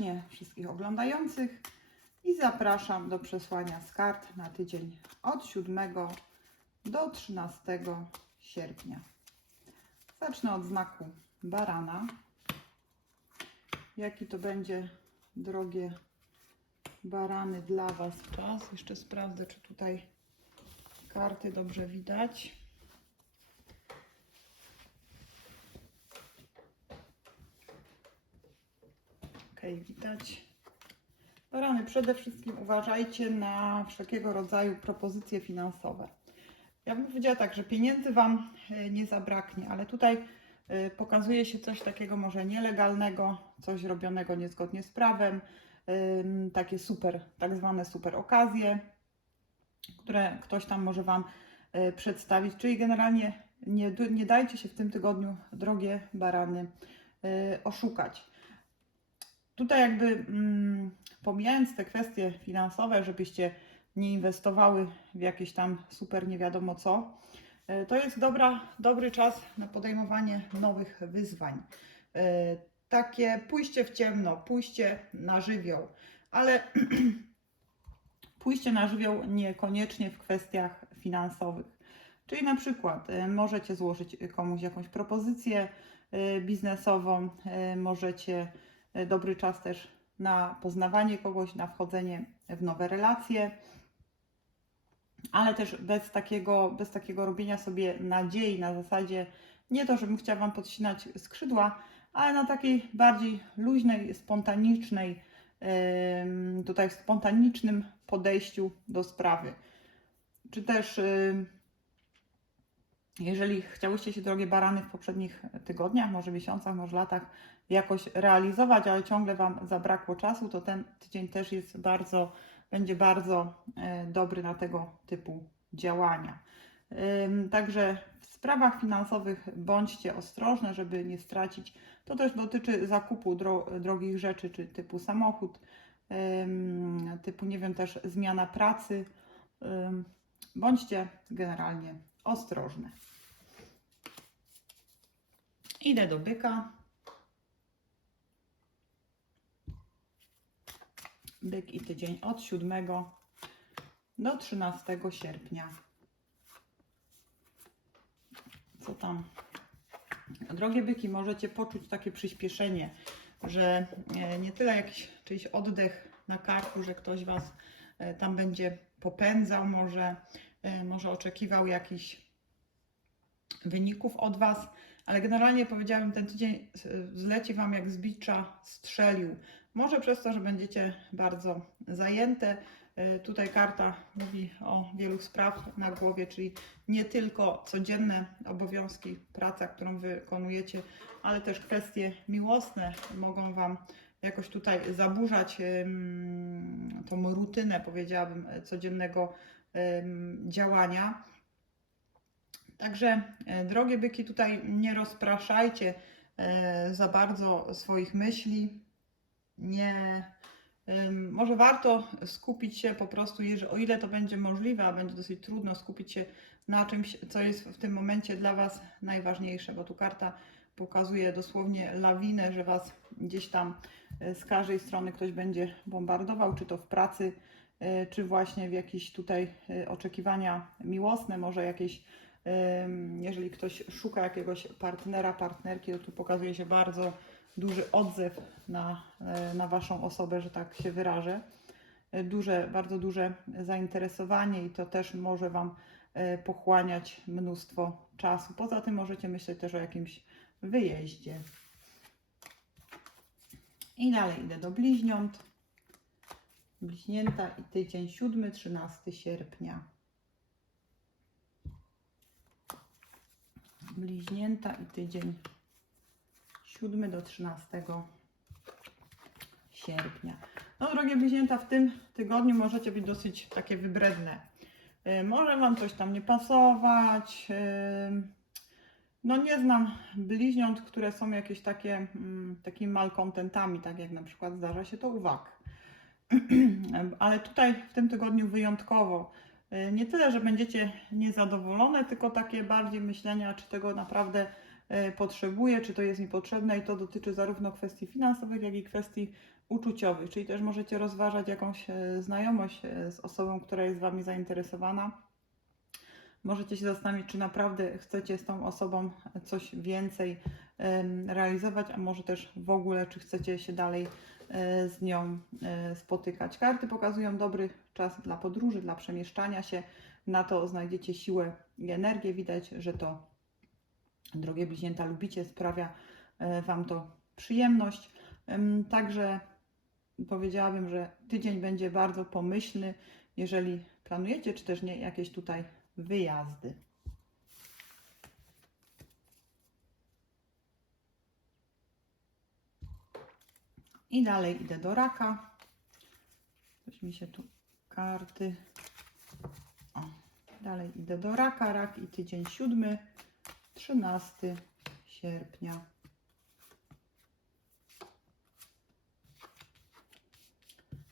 Serdecznie wszystkich oglądających i zapraszam do przesłania z kart na tydzień od 7 do 13 sierpnia. Zacznę od znaku barana. Jaki to będzie, drogie barany, dla Was czas? Jeszcze sprawdzę, czy tutaj karty dobrze widać. Ok, widać. Barany, przede wszystkim uważajcie na wszelkiego rodzaju propozycje finansowe. Ja bym powiedziała tak, że pieniędzy Wam e, nie zabraknie, ale tutaj e, pokazuje się coś takiego może nielegalnego, coś robionego niezgodnie z prawem, takie super, tak zwane super okazje, które ktoś tam może Wam e, przedstawić, czyli generalnie nie, nie dajcie się w tym tygodniu, drogie barany, oszukać. Tutaj jakby mm, pomijając te kwestie finansowe, żebyście nie inwestowały w jakieś tam super nie wiadomo co, e, to jest dobra, dobry czas na podejmowanie nowych wyzwań. E, Takie pójście w ciemno, pójście na żywioł, ale pójście na żywioł niekoniecznie w kwestiach finansowych. Czyli na przykład e, możecie złożyć komuś jakąś propozycję biznesową, możecie dobry czas też na poznawanie kogoś, na wchodzenie w nowe relacje, ale też bez takiego, bez takiego robienia sobie nadziei na zasadzie nie to, żebym chciała Wam podcinać skrzydła, ale na takiej bardziej luźnej, spontanicznej, tutaj spontanicznym podejściu do sprawy. Czy też jeżeli chciałyście się, drogie barany, w poprzednich tygodniach, może miesiącach, może latach jakoś realizować, ale ciągle Wam zabrakło czasu, to ten tydzień też jest bardzo, będzie bardzo e, dobry na tego typu działania. Także w sprawach finansowych bądźcie ostrożne, żeby nie stracić. To też dotyczy zakupu dro drogich rzeczy, czy typu samochód, typu, nie wiem, też zmiana pracy. Bądźcie generalnie ostrożne. Idę do byka. Byk i tydzień od 7 do 13 sierpnia. Co tam? Drogie byki, możecie poczuć takie przyspieszenie, że e, nie tyle jakiś czyjś oddech na karku, że ktoś Was e, tam będzie popędzał, może, e, może oczekiwał jakichś wyników od Was, ale generalnie powiedziałabym, ten tydzień zleci Wam jak z bicza strzelił. Może przez to, że będziecie bardzo zajęte. E, Tutaj karta mówi o wielu spraw na głowie, czyli nie tylko codzienne obowiązki, praca, którą wykonujecie, ale też kwestie miłosne mogą Wam jakoś tutaj zaburzać tą rutynę, powiedziałabym, codziennego działania. Także, e, drogie byki, tutaj nie rozpraszajcie e, za bardzo swoich myśli. Nie, może warto skupić się po prostu, jeżeli, o ile to będzie możliwe, a będzie dosyć trudno skupić się na czymś, co jest w tym momencie dla Was najważniejsze, bo tu karta pokazuje dosłownie lawinę, że Was gdzieś tam e, z każdej strony ktoś będzie bombardował, czy to w pracy, e, czy właśnie w jakieś tutaj e, oczekiwania miłosne, może jakieś jeżeli ktoś szuka jakiegoś partnera, partnerki, to tu pokazuje się bardzo duży odzew na, e, na Waszą osobę, że tak się wyrażę. E, Duże, bardzo duże zainteresowanie i to też może Wam e, pochłaniać mnóstwo czasu. Poza tym możecie myśleć też o jakimś wyjeździe. I dalej idę do bliźniąt. Bliźnięta i tydzień 7-13 sierpnia. bliźnięta i tydzień 7 do 13 sierpnia. No drogie bliźnięta, w tym tygodniu możecie być dosyć takie wybredne. Y, Może Wam coś tam nie pasować. y, No nie znam bliźniąt, które są jakieś takie mm, takimi malkontentami, tak jak na przykład zdarza się to u. Ale tutaj w tym tygodniu wyjątkowo Y, nie tyle, że będziecie niezadowolone, tylko takie bardziej myślenia, czy tego naprawdę e, potrzebuję, czy to jest mi potrzebne i to dotyczy zarówno kwestii finansowych, jak i kwestii uczuciowych, czyli też możecie rozważać jakąś e, znajomość e, z osobą, która jest Wami zainteresowana. Możecie się zastanowić, czy naprawdę chcecie z tą osobą coś więcej realizować, a może też w ogóle, czy chcecie się dalej e, z nią e, spotykać. Karty pokazują dobry czas dla podróży, dla przemieszczania się. Na to znajdziecie siłę i energię. Widać, że to, drogie bliźnięta, lubicie, sprawia e, Wam to przyjemność. Em, Także powiedziałabym, że tydzień będzie bardzo pomyślny, jeżeli planujecie, czy też nie, jakieś tutaj wyjazdy. I dalej idę do raka. Coś mi się tu karty. O, dalej idę do raka. Rak i tydzień siódmy, 13 sierpnia.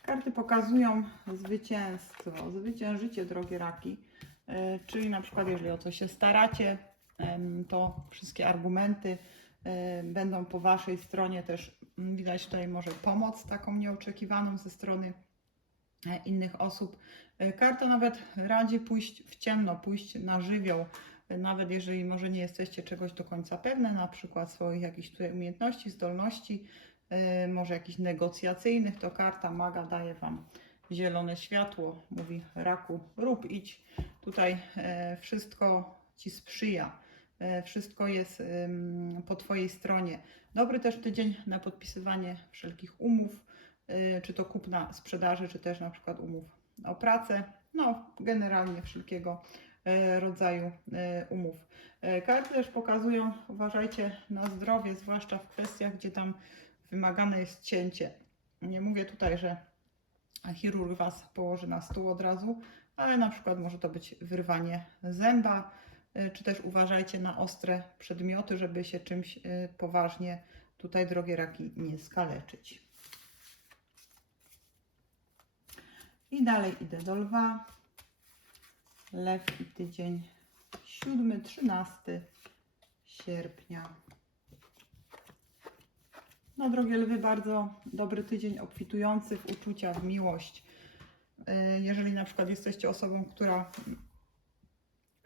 Karty pokazują zwycięstwo, zwyciężycie, drogie raki. E, Czyli na przykład, jeżeli o coś się staracie, to wszystkie argumenty e, będą po Waszej stronie. Też mm, widać tutaj może pomoc taką nieoczekiwaną ze strony e, innych osób. Karta nawet radzi pójść w ciemno, pójść na żywioł, nawet jeżeli może nie jesteście czegoś do końca pewne, na przykład swoich jakichś umiejętności, zdolności, e, może jakichś negocjacyjnych, to karta maga daje Wam zielone światło, mówi raku, rób, idź. Tutaj e, wszystko Ci sprzyja, e, wszystko jest po Twojej stronie. Dobry też tydzień na podpisywanie wszelkich umów, czy to kupna sprzedaży, czy też na przykład umów o pracę, no generalnie wszelkiego rodzaju e, umów. E, Karty też pokazują, uważajcie na zdrowie, zwłaszcza w kwestiach, gdzie tam wymagane jest cięcie. Nie mówię tutaj, że chirurg Was położy na stół od razu, ale na przykład może to być wyrwanie zęba, czy też uważajcie na ostre przedmioty, żeby się czymś poważnie tutaj, drogie raki, nie skaleczyć. I dalej idę do lwa. Lew i tydzień 7-13 sierpnia. No, drogie lwy, bardzo dobry tydzień obfitujący w uczucia, w miłość. Y, Jeżeli na przykład jesteście osobą, która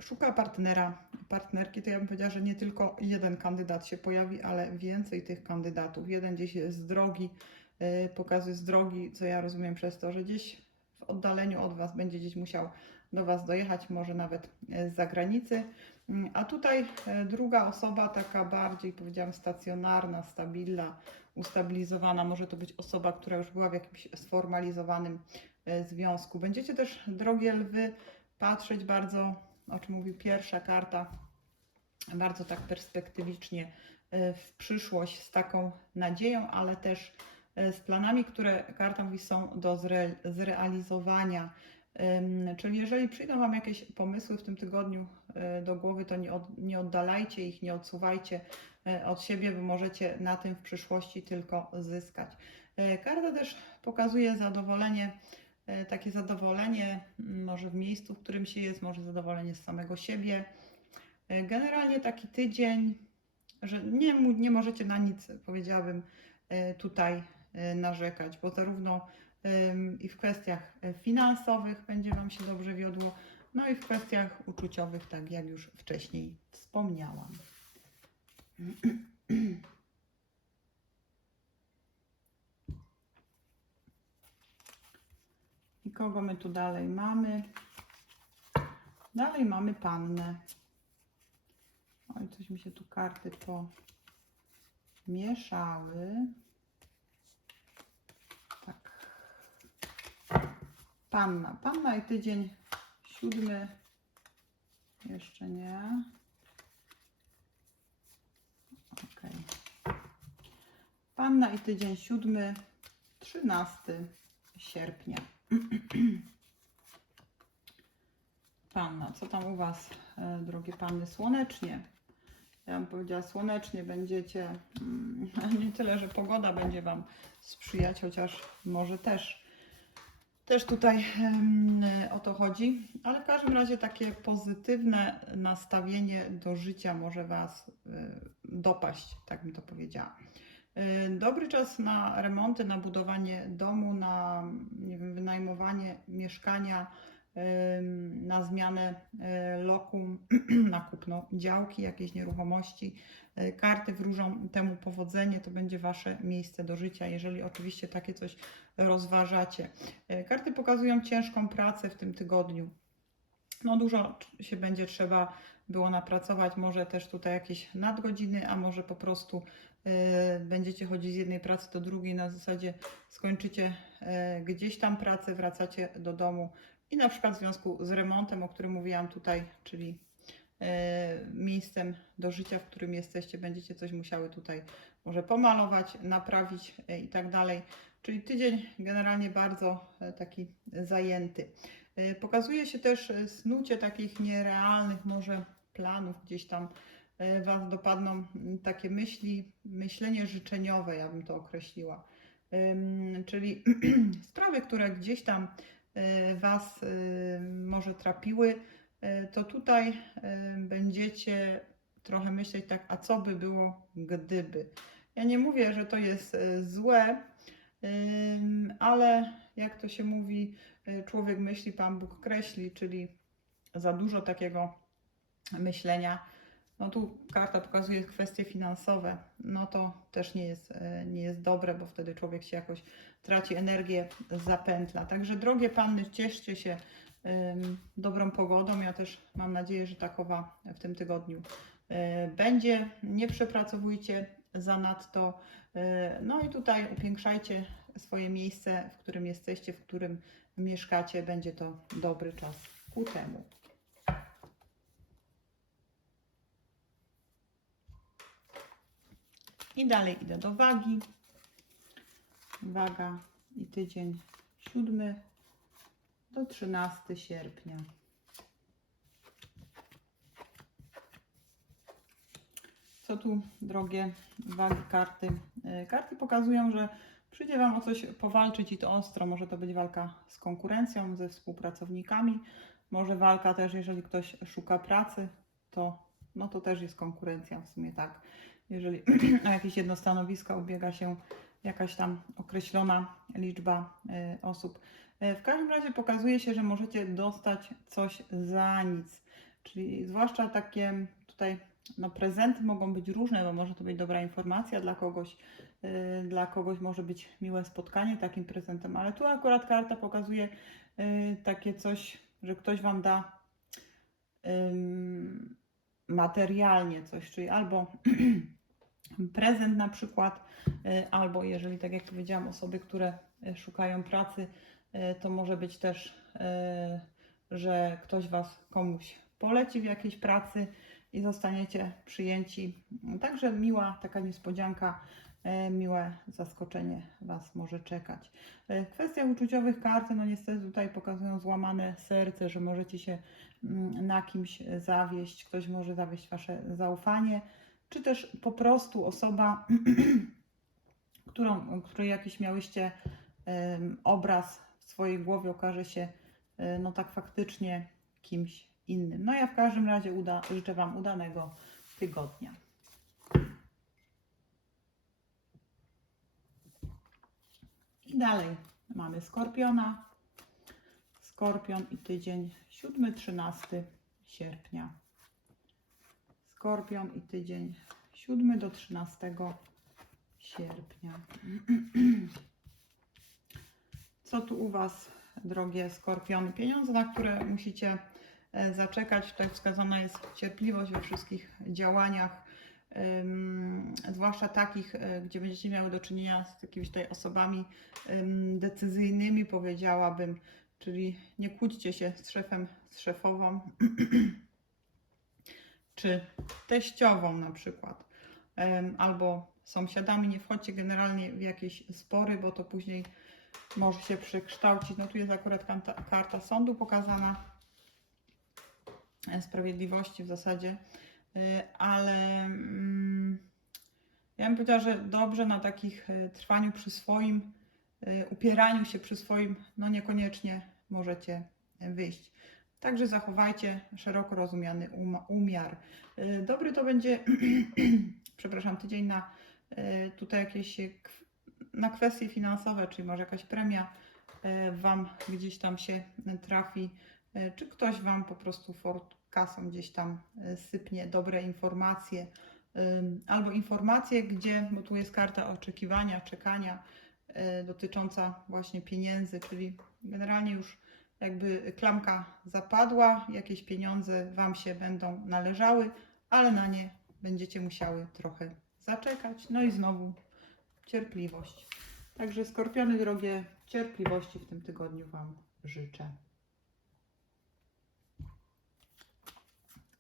szuka partnera, partnerki, to ja bym powiedziała, że nie tylko jeden kandydat się pojawi, ale więcej tych kandydatów. Jeden gdzieś jest z drogi, y, pokazuje z drogi, co ja rozumiem przez to, że gdzieś w oddaleniu od Was będzie gdzieś musiał do Was dojechać, może nawet y, z zagranicy. Mm, A tutaj y, druga osoba, taka bardziej powiedziałam stacjonarna, stabilna, ustabilizowana, może to być osoba, która już była w jakimś sformalizowanym e, związku. Będziecie też, drogie lwy, patrzeć bardzo, o czym mówił pierwsza karta, bardzo tak perspektywicznie e, w przyszłość z taką nadzieją, ale też e, z planami, które karta mówi są do zre, zrealizowania. Czyli jeżeli przyjdą Wam jakieś pomysły w tym tygodniu e, do głowy, to nie, od, nie oddalajcie ich, nie odsuwajcie e, od siebie, bo możecie na tym w przyszłości tylko zyskać. E, Karta też pokazuje zadowolenie, takie zadowolenie m, może w miejscu, w którym się jest, może zadowolenie z samego siebie. Generalnie taki tydzień, że nie, nie możecie na nic, powiedziałabym, tutaj narzekać, bo zarówno i w kwestiach e, finansowych będzie Wam się dobrze wiodło, no i w kwestiach uczuciowych, tak jak już wcześniej wspomniałam. I kogo my tu dalej mamy? Dalej mamy pannę. Oj, coś mi się tu karty pomieszały. Panna. Panna i tydzień siódmy. Jeszcze nie. Ok. Panna i tydzień siódmy, 13 sierpnia. Panna, co tam u Was, e, drogie panny? Słonecznie. Ja bym powiedziała, słonecznie będziecie. mm, Nie tyle, że pogoda będzie Wam sprzyjać, chociaż może też. Też tutaj o to chodzi, ale w każdym razie takie pozytywne nastawienie do życia może Was y, dopaść, tak bym to powiedziała. Y, Dobry czas na remonty, na budowanie domu, na wiem, wynajmowanie mieszkania, na zmianę y, lokum, na kupno działki, jakiejś nieruchomości. Y, Karty wróżą temu powodzenie, to będzie Wasze miejsce do życia, jeżeli oczywiście takie coś rozważacie. E, Karty pokazują ciężką pracę w tym tygodniu. No dużo się będzie trzeba było napracować, może też tutaj jakieś nadgodziny, a może po prostu e, będziecie chodzić z jednej pracy do drugiej, na zasadzie skończycie e, gdzieś tam pracę, wracacie do domu i na przykład w związku z remontem, o którym mówiłam tutaj, czyli e, miejscem do życia, w którym jesteście, będziecie coś musiały tutaj może pomalować, naprawić e, i tak dalej. Czyli tydzień generalnie bardzo e, taki zajęty. Pokazuje się też snucie takich nierealnych może planów, gdzieś tam Was dopadną takie myśli, myślenie życzeniowe, ja bym to określiła. Czyli sprawy, które gdzieś tam Was e, może trapiły, e, to tutaj będziecie trochę myśleć tak, a co by było gdyby. Ja nie mówię, że to jest złe, ale jak to się mówi, y, człowiek myśli, Pan Bóg kreśli, czyli za dużo takiego myślenia. No tu karta pokazuje kwestie finansowe, no to też nie jest, y, nie jest dobre, bo wtedy człowiek się jakoś traci energię, zapętla. Także drogie panny, cieszcie się ym, dobrą pogodą. Ja też mam nadzieję, że takowa w tym tygodniu y, będzie. Nie przepracowujcie zanadto. Y, No i tutaj upiększajcie swoje miejsce, w którym jesteście, w którym mieszkacie. Będzie to dobry czas ku temu. I dalej idę do wagi. Waga i tydzień 7 do 13 sierpnia. Co tu, drogie wagi karty? E, Karty pokazują, że przyjdzie Wam o coś powalczyć i to ostro. Może to być walka z konkurencją, ze współpracownikami. Może walka też, jeżeli ktoś szuka pracy, to, no to też jest konkurencja w sumie tak. Jeżeli o jakieś jedno stanowisko ubiega się jakaś tam określona liczba e, osób. E, W każdym razie pokazuje się, że możecie dostać coś za nic. Czyli zwłaszcza takie tutaj no prezenty mogą być różne, bo może to być dobra informacja dla kogoś, yy, dla kogoś może być miłe spotkanie takim prezentem, ale tu akurat karta pokazuje takie coś, że ktoś Wam da materialnie coś, czyli albo prezent na przykład, yy, albo jeżeli, tak jak powiedziałam, osoby, które y, szukają pracy, y, to może być też, y, że ktoś Was komuś poleci w jakiejś pracy, i zostaniecie przyjęci. Także miła taka niespodzianka, miłe zaskoczenie Was może czekać. W kwestiach uczuciowych karty, no niestety tutaj pokazują złamane serce, że możecie się mm, na kimś zawieść, ktoś może zawieść Wasze zaufanie, czy też po prostu osoba, którą, której jakiś miałyście obraz w swojej głowie okaże się e, no tak faktycznie kimś innym. No ja w każdym razie uda, życzę Wam udanego tygodnia. I dalej mamy Skorpiona. Skorpion i tydzień 7-13 sierpnia. Skorpion i tydzień 7 do 13 sierpnia. Co tu u Was, drogie skorpiony? Pieniądze, na które musicie e, zaczekać. Tutaj wskazana jest cierpliwość we wszystkich działaniach, zwłaszcza takich, e, gdzie będziecie miały do czynienia z jakimiś tutaj osobami ym, decyzyjnymi, powiedziałabym. Czyli nie kłóćcie się z szefem, z szefową, czy teściową na przykład, albo sąsiadami. Nie wchodźcie generalnie w jakieś spory, bo to później może się przekształcić. No tu jest akurat karta, karta sądu pokazana, e, sprawiedliwości w zasadzie, Y, ale mm, ja bym powiedziała, że dobrze na takich y, trwaniu przy swoim y, upieraniu się przy swoim, no niekoniecznie możecie wyjść. Także zachowajcie szeroko rozumiany um- umiar. Y, Dobry to będzie, przepraszam, tydzień na y, tutaj jakieś na kwestie finansowe, czyli może jakaś premia y, Wam gdzieś tam się trafi, czy ktoś Wam po prostu kasą gdzieś tam sypnie dobre informacje, albo informacje, gdzie, bo tu jest karta oczekiwania, czekania dotycząca właśnie pieniędzy, czyli generalnie już jakby klamka zapadła, jakieś pieniądze Wam się będą należały, ale na nie będziecie musiały trochę zaczekać. No i znowu cierpliwość. Także skorpiony drogie, cierpliwości w tym tygodniu Wam życzę.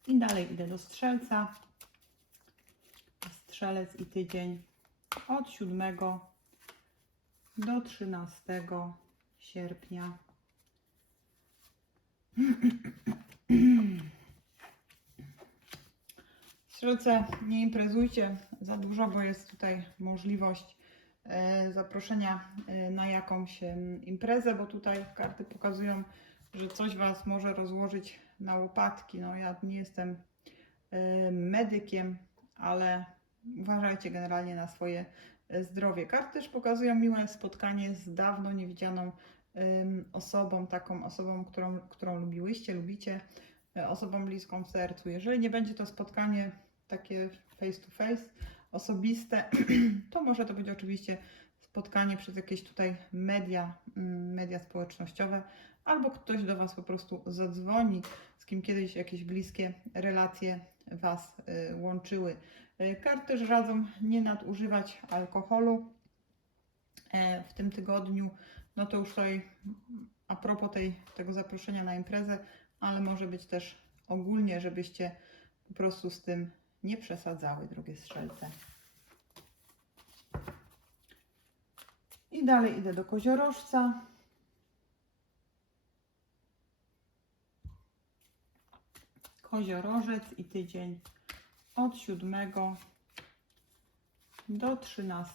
I dalej idę do strzelca. Strzelec i tydzień od 7 do 13 sierpnia. Strzelce, nie imprezujcie za dużo, bo jest tutaj możliwość e, zaproszenia e, na jakąś imprezę, bo tutaj karty pokazują, że coś Was może rozłożyć na łopatki. No ja nie jestem e, medykiem, ale uważajcie generalnie na swoje zdrowie. Karty też pokazują miłe spotkanie z dawno niewidzianą osobą, taką osobą, którą, którą lubiłyście, lubicie, e, osobą bliską w sercu. Jeżeli nie będzie to spotkanie takie face to face, osobiste, to może to być oczywiście spotkanie przez jakieś tutaj media, mm, media społecznościowe, albo ktoś do Was po prostu zadzwoni, z kim kiedyś jakieś bliskie relacje Was y, łączyły. Y, Karty radzą nie nadużywać alkoholu e, w tym tygodniu. No to już tutaj a propos tej, tego zaproszenia na imprezę, ale może być też ogólnie, żebyście po prostu z tym nie przesadzały, drogie strzelce. I dalej idę do koziorożca. Koziorożec i tydzień od 7 do 13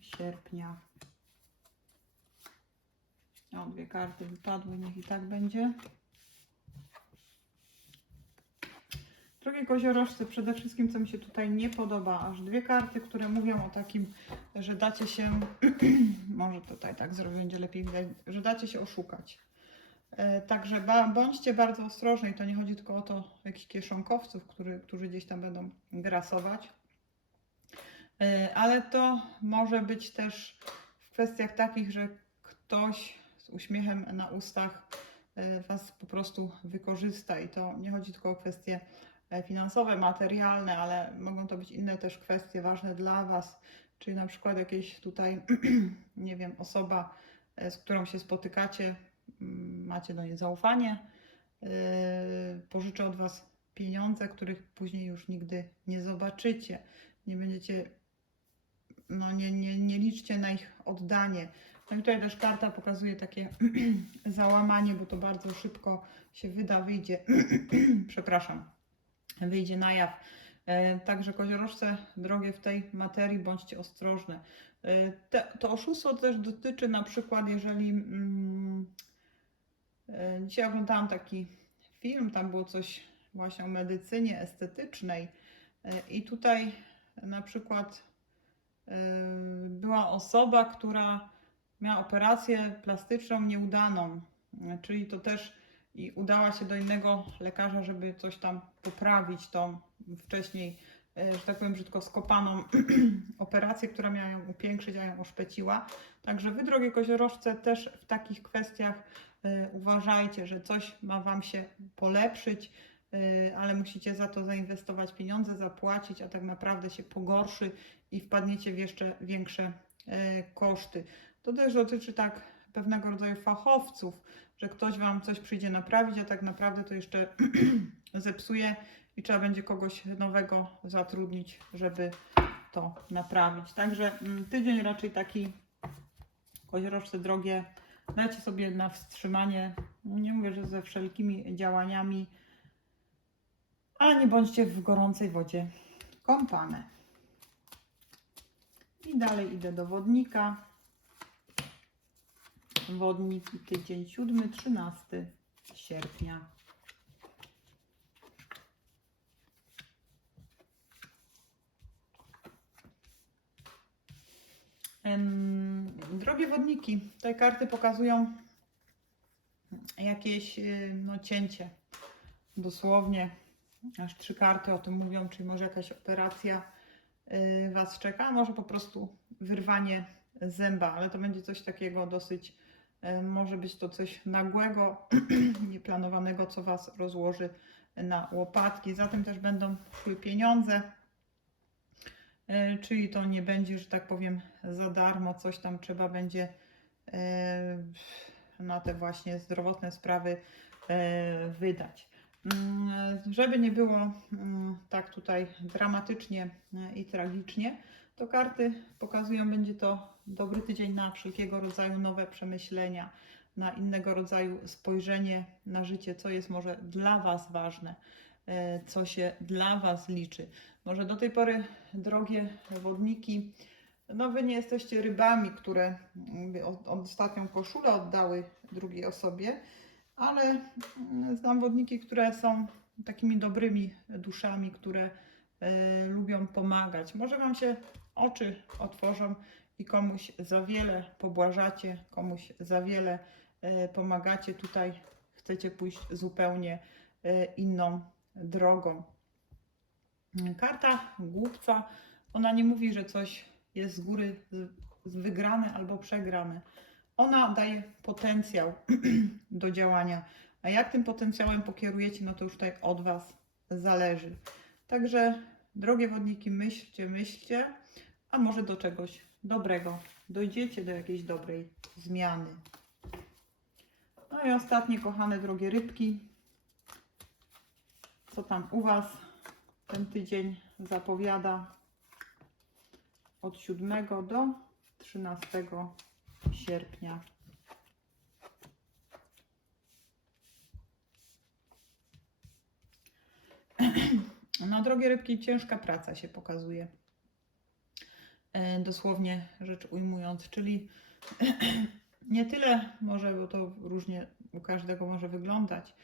sierpnia. O, dwie karty wypadły, niech i tak będzie. Drogie koziorożce, przede wszystkim co mi się tutaj nie podoba, aż dwie karty, które mówią o takim, że dacie się, może tutaj tak zrobię, będzie lepiej widać, że dacie się oszukać. E, Także bądźcie bardzo ostrożni, to nie chodzi tylko o to jakichś kieszonkowców, który, którzy gdzieś tam będą grasować, E, ale to może być też w kwestiach takich, że ktoś uśmiechem na ustach e, Was po prostu wykorzysta i to nie chodzi tylko o kwestie e, finansowe, materialne, ale mogą to być inne też kwestie ważne dla Was, czyli na przykład jakieś tutaj, nie wiem, osoba, e, z którą się spotykacie, mm, macie do niej zaufanie, pożyczy od Was pieniądze, których później już nigdy nie zobaczycie. Nie będziecie, no nie, nie, nie liczcie na ich oddanie. No i tutaj też karta pokazuje takie załamanie, bo to bardzo szybko się wyda, wyjdzie, przepraszam, wyjdzie na jaw. E, Także koziorożce drogie w tej materii, bądźcie ostrożne. E, Te, to oszustwo też dotyczy na przykład, jeżeli mm, e, dzisiaj oglądałam taki film, tam było coś właśnie o medycynie estetycznej i tutaj na przykład była osoba, która miała operację plastyczną nieudaną, e, czyli to też i udała się do innego lekarza, żeby coś tam poprawić tą wcześniej, e, że tak powiem brzydko, skopaną operację, która miała ją upiększyć, a ją oszpeciła. Także wy, drogie koziorożce, też w takich kwestiach e, uważajcie, że coś ma wam się polepszyć, ale musicie za to zainwestować pieniądze, zapłacić, a tak naprawdę się pogorszy i wpadniecie w jeszcze większe koszty. To też dotyczy tak pewnego rodzaju fachowców, że ktoś wam coś przyjdzie naprawić, a tak naprawdę to jeszcze zepsuje i trzeba będzie kogoś nowego zatrudnić, żeby to naprawić. Także mm, tydzień raczej taki koziorożce drogie. Dajcie sobie na wstrzymanie. Nie mówię, że ze wszelkimi działaniami, ale nie bądźcie w gorącej wodzie kąpane. I dalej idę do wodnika. Wodniki, tydzień 7-13 sierpnia. Drogie wodniki, te karty pokazują jakieś y, no, cięcie. Dosłownie aż trzy karty o tym mówią, czyli może jakaś operacja y, Was czeka, może po prostu wyrwanie zęba, ale to będzie coś takiego dosyć, może być to coś nagłego, nieplanowanego, co Was rozłoży na łopatki. Zatem też będą szły pieniądze. E, czyli to nie będzie, że tak powiem, za darmo, coś tam trzeba będzie e, na te właśnie zdrowotne sprawy e, wydać. Mm, Żeby nie było mm, tak tutaj dramatycznie e, i tragicznie, to karty pokazują, będzie to dobry tydzień na wszelkiego rodzaju nowe przemyślenia, na innego rodzaju spojrzenie na życie, co jest może dla Was ważne, e, co się dla Was liczy. Może do tej pory, drogie wodniki, no wy nie jesteście rybami, które od- ostatnią koszulę oddały drugiej osobie, ale mm, znam wodniki, które są takimi dobrymi duszami, które e, lubią pomagać. Może Wam się oczy otworzą i komuś za wiele pobłażacie, komuś za wiele e, pomagacie. Tutaj chcecie pójść zupełnie e, inną drogą. Karta głupca, ona nie mówi, że coś jest z góry wygrane albo przegrane. Ona daje potencjał do działania. A jak tym potencjałem pokierujecie, no to już tutaj od Was zależy. Także, drogie wodniki, myślcie, myślcie, a może do czegoś dobrego dojdziecie, do jakiejś dobrej zmiany. No i ostatnie, kochane drogie rybki, co tam u Was ten tydzień zapowiada od 7 do 13 sierpnia. No, drogie rybki, ciężka praca się pokazuje. E, Dosłownie rzecz ujmując, czyli nie tyle może, bo to różnie u każdego może wyglądać.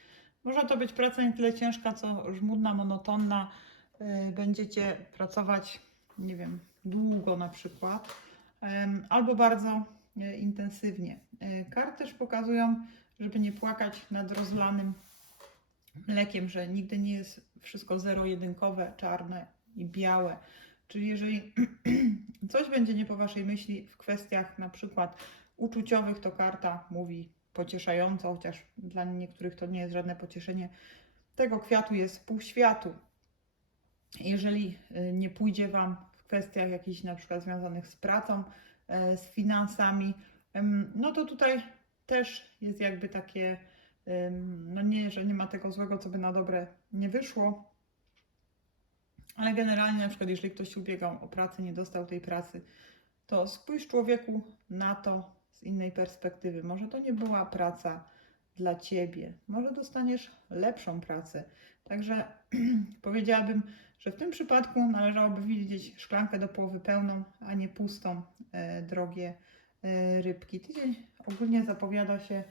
Może to być praca nie tyle ciężka, co żmudna, monotonna. E, Będziecie pracować, nie wiem, długo na przykład, albo bardzo e, intensywnie. Karty też pokazują, żeby nie płakać nad rozlanym mlekiem, że nigdy nie jest wszystko zero-jedynkowe, czarne i białe. Czyli jeżeli coś będzie nie po Waszej myśli w kwestiach na przykład uczuciowych, to karta mówi pocieszająco, chociaż dla niektórych to nie jest żadne pocieszenie. Tego kwiatu jest pół światu. Jeżeli y, nie pójdzie Wam w kwestiach jakichś na przykład związanych z pracą, e, z finansami, no to tutaj też jest jakby takie, no nie, że nie ma tego złego, co by na dobre nie wyszło, ale generalnie na przykład jeżeli ktoś ubiegał o pracę, nie dostał tej pracy, to spójrz człowieku na to z innej perspektywy. Może to nie była praca dla Ciebie, może dostaniesz lepszą pracę. Także powiedziałabym, że w tym przypadku należałoby widzieć szklankę do połowy pełną, a nie pustą, e, drogie e, rybki. Tydzień ogólnie zapowiada się,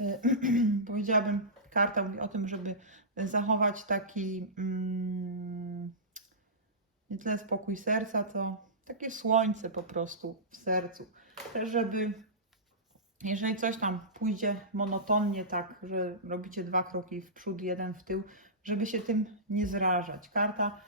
e, powiedziałabym, karta mówi o tym, żeby zachować taki mm, nie tyle spokój serca, co takie słońce po prostu w sercu. Też, żeby jeżeli coś tam pójdzie monotonnie, tak, że robicie dwa kroki w przód, jeden w tył, żeby się tym nie zrażać. Karta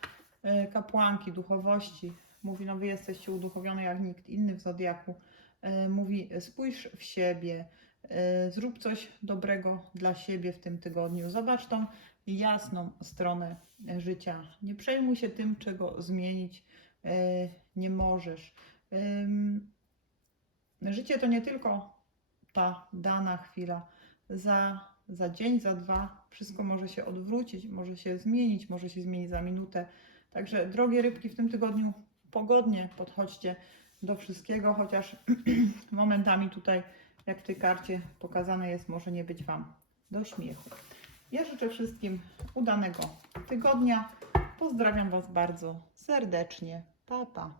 e, kapłanki, duchowości mówi, no wy jesteście uduchowione jak nikt inny w Zodiaku. E, Mówi, spójrz w siebie, e, zrób coś dobrego dla siebie w tym tygodniu. Zobacz tą jasną stronę e, życia. Nie przejmuj się tym, czego zmienić e, nie możesz. Życie to nie tylko ta dana chwila. Za, za dzień, za dwa wszystko może się odwrócić, może się zmienić, może się zmienić za minutę. Także drogie rybki w tym tygodniu pogodnie podchodźcie do wszystkiego, chociaż momentami tutaj, jak w tej karcie pokazane jest, może nie być Wam do śmiechu. Ja życzę wszystkim udanego tygodnia. Pozdrawiam Was bardzo serdecznie. Pa, pa.